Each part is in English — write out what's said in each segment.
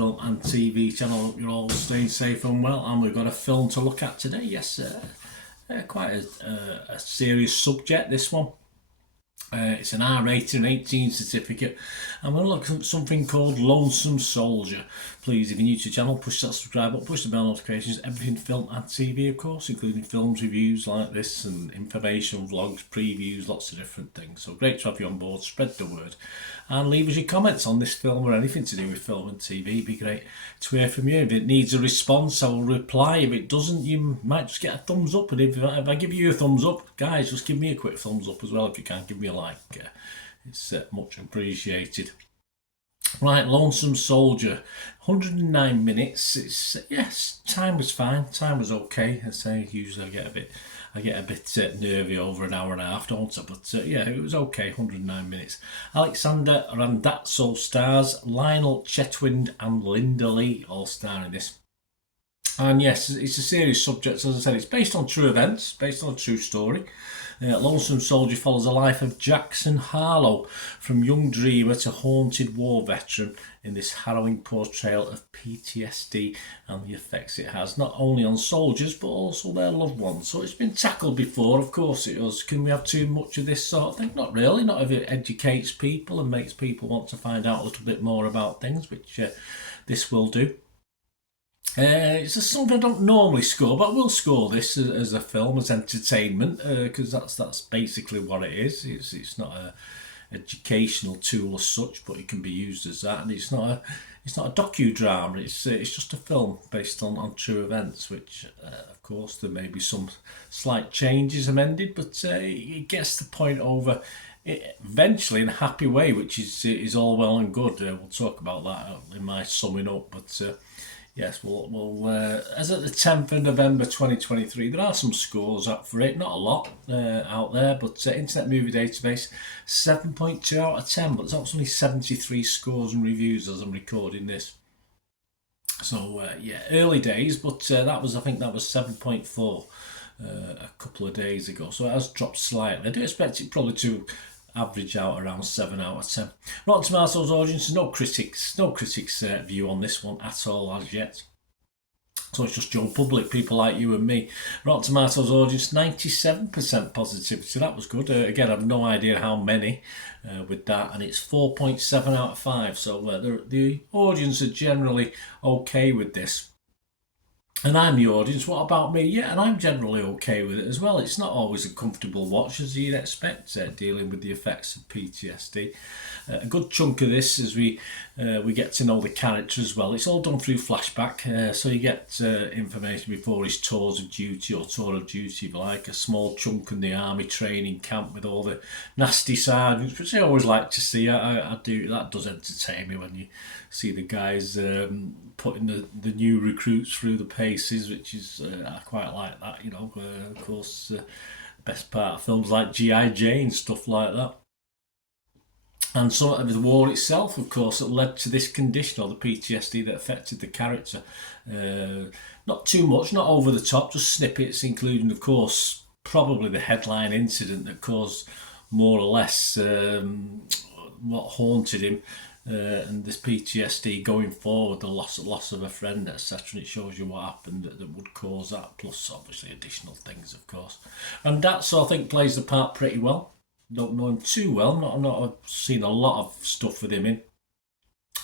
Film and TV channel. You're all staying safe and well, and we've got a film to look at today. Yes, quite a serious subject, this one. It's an R-rated, an 18 certificate. I'm going to look at something called Lonesome Soldier. Please, if you're new to the channel, push that subscribe button, push the bell notifications, everything film and TV, of course, including films, reviews like this, and information, vlogs, previews, lots of different things. So great to have you on board. Spread the word. And leave us your comments on this film or anything to do with film and TV. It'd be great to hear from you. If it needs a response, I will reply. If it doesn't, you might just get a thumbs up. And if I give you a thumbs up, guys, just give me a quick thumbs up as well. If you can, give me a like. It's much appreciated. Right, Lonesome Soldier, 109 minutes. It's yes, time was fine. Time was okay. I say usually I get a bit nervy over an hour and a half, don't I? But yeah, it was okay. 109 minutes. Alexander Randazzo stars, Lionel Chetwynd and Linda Lee all star in this. And yes, it's a serious subject. As I said, it's based on true events, based on a true story. Lonesome Soldier follows the life of Jackson Harlow, from young dreamer to haunted war veteran, in this harrowing portrayal of PTSD and the effects it has, not only on soldiers but also their loved ones. So it's been tackled before, of course it was. Can we have too much of this sort of thing? Not really, not if it educates people and makes people want to find out a little bit more about things, which this will do. It's just something I don't normally score, but I will score this as a film, as entertainment, because that's basically what it is. It's not a educational tool as such, but it can be used as that. And it's not a docudrama. It's just a film based on true events, which of course there may be some slight changes amended, but it gets the point over eventually in a happy way, which is all well and good. We'll talk about that in my summing up, but. Yes, we'll as at the 10th of November 2023, there are some scores up for it, not a lot out there, but Internet Movie Database, 7.2 out of 10, but there's only 73 scores and reviews as I'm recording this. So, yeah, early days, but I think that was 7.4 a couple of days ago, so it has dropped slightly. I do expect it probably to average out around 7 out of 10. Rotten Tomatoes audience, no critics view on this one at all as yet. So it's just Joe Public, people like you and me. Rotten Tomatoes audience, 97% positivity. That was good. Again, I have no idea how many with that, and it's 4.7 out of 5. So the audience are generally okay with this. And I'm the audience, what about me? Yeah, and I'm generally okay with it as well. It's not always a comfortable watch, as you'd expect, dealing with the effects of PTSD. A good chunk of this as we get to know the character as well. It's all done through flashback, so you get information before his tours of duty, or tour of duty, if you like, a small chunk in the army training camp with all the nasty sergeants, which I always like to see. I do, that does entertain me when you see the guys putting the new recruits through the paces, which is I quite like that, you know. Of course, best part of films like G.I. Jane, stuff like that. And some of the war itself, of course, that led to this condition, or the PTSD that affected the character. Not too much, not over the top, just snippets, including, of course, probably the headline incident that caused more or less what haunted him, and this PTSD going forward, the loss of a friend, etc. And it shows you what happened that would cause that, plus obviously additional things, of course. And that's, I think, plays the part pretty well. Don't know him too well. I've seen a lot of stuff with him in.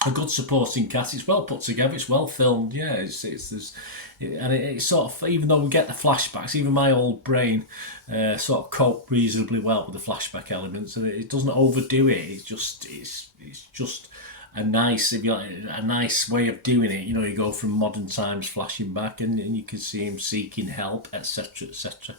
A good supporting cast. It's well put together. It's well filmed. Yeah, it's sort of, even though we get the flashbacks, even my old brain sort of cope reasonably well with the flashback elements, and it doesn't overdo it. It's just a nice, if you like, a nice way of doing it. You know, you go from modern times flashing back, and you can see him seeking help, etc., etc.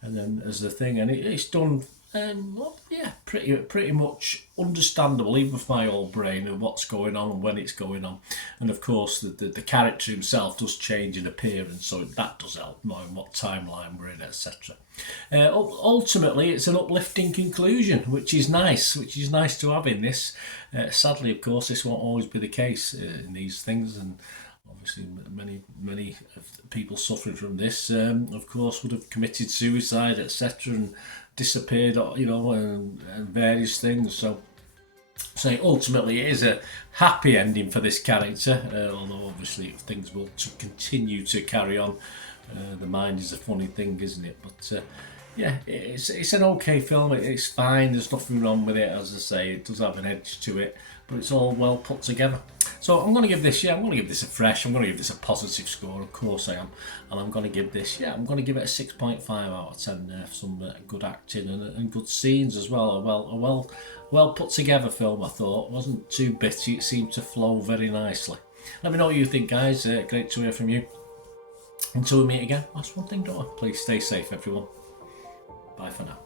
And then as the thing, and it's done. Well, yeah, pretty much understandable, even with my old brain, of what's going on and when it's going on. And of course, the character himself does change in appearance, so that does help knowing what timeline we're in, etc. Ultimately, it's an uplifting conclusion, which is nice to have in this. Sadly, of course, this won't always be the case in these things, and obviously many people suffering from this, of course, would have committed suicide, etc., and disappeared, you know, and various things. So So ultimately, it is a happy ending for this character, although obviously things will continue to carry on. The mind is a funny thing, isn't it? But yeah, it's an okay film. It's fine. There's nothing wrong with it. As I say, it does have an edge to it, but it's all well put together. So I'm going to give this, I'm going to give this a fresh. I'm going to give this a positive score. Of course I am, and I'm going to give this, I'm going to give it a 6.5 out of 10 there for some good acting and good scenes as well. A well put together film. I thought it wasn't too bitty. It seemed to flow very nicely. Let me know what you think, guys. Great to hear from you. Until we meet again, last one thing, don't I? Please stay safe, everyone. Bye for now.